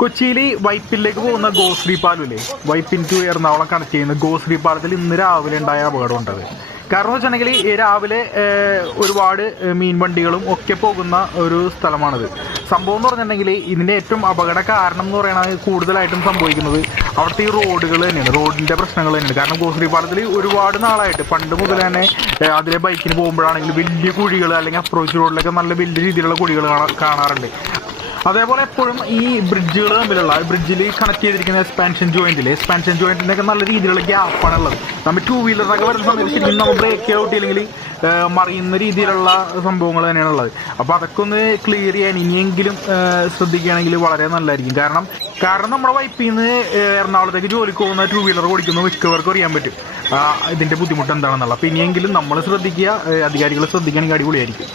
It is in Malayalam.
കൊച്ചിയിൽ വൈപ്പിലേക്ക് പോകുന്ന ഗോശ്രീ പാലമില്ലേ, വൈപ്പിൻ ടു എറണാകുളം കണക്ട് ചെയ്യുന്ന ഗോശ്രീ പാലത്തിൽ ഇന്ന് രാവിലെ ഉണ്ടായ അപകടം ഉണ്ടത്. കാരണം വെച്ചിട്ടുണ്ടെങ്കിൽ ഈ രാവിലെ ഒരുപാട് മീൻ വണ്ടികളും ഒക്കെ പോകുന്ന ഒരു സ്ഥലമാണിത്. സംഭവം എന്ന് പറഞ്ഞിട്ടുണ്ടെങ്കിൽ ഇതിൻ്റെ ഏറ്റവും അപകട കാരണം എന്ന് പറയുന്നത് കൂടുതലായിട്ടും സംഭവിക്കുന്നത് അവിടുത്തെ ഈ റോഡുകൾ തന്നെയാണ്, റോഡിൻ്റെ പ്രശ്നങ്ങൾ തന്നെയാണ്. കാരണം ഗോശ്രീ പാലത്തിൽ ഒരുപാട് നാളായിട്ട് പണ്ട് മുതൽ തന്നെ അതിലെ ബൈക്കിന് പോകുമ്പോഴാണെങ്കിൽ വലിയ കുഴികൾ അല്ലെങ്കിൽ അപ്രോച്ച് റോഡിലൊക്കെ നല്ല വലിയ രീതിയിലുള്ള കുഴികൾ കാണാറുണ്ട്. അതേപോലെ എപ്പോഴും ഈ ബ്രിഡ്ജുകൾ തമ്മിലുള്ള ബ്രിഡ്ജിൽ കണക്ട് ചെയ്തിരിക്കുന്ന എക്സ്പാൻഷൻ ജോയിൻറ്റിൻ്റെ ഒക്കെ നല്ല രീതിയിലുള്ള ഗ്യാപ്പാണുള്ളത്. നമ്മൾ ടൂ വീലറിനൊക്കെ വരുന്ന സമയത്ത് ശരിക്കും നമ്മൾ ബ്രേക്ക് ഔട്ട് ഇല്ലെങ്കിൽ മറിയുന്ന രീതിയിലുള്ള സംഭവങ്ങൾ തന്നെയാണുള്ളത്. അപ്പോൾ അതൊക്കെ ഒന്ന് ക്ലിയർ ചെയ്യാൻ ഇനിയെങ്കിലും ശ്രദ്ധിക്കുകയാണെങ്കിൽ വളരെ നല്ലതായിരിക്കും. കാരണം നമ്മുടെ വൈപ്പിൽ നിന്ന് എറണാകുളത്തേക്ക് ജോലിക്ക് പോകുന്ന ടൂ വീലർ ഓടിക്കുന്ന മിക്കവർക്കും അറിയാൻ പറ്റും ഇതിൻ്റെ ബുദ്ധിമുട്ട് എന്താണെന്നുള്ളത്. അപ്പോൾ ഇനിയെങ്കിലും നമ്മൾ ശ്രദ്ധിക്കുക, അധികാരികൾ ശ്രദ്ധിക്കുകയാണെങ്കിൽ അടിപൊളിയായിരിക്കും.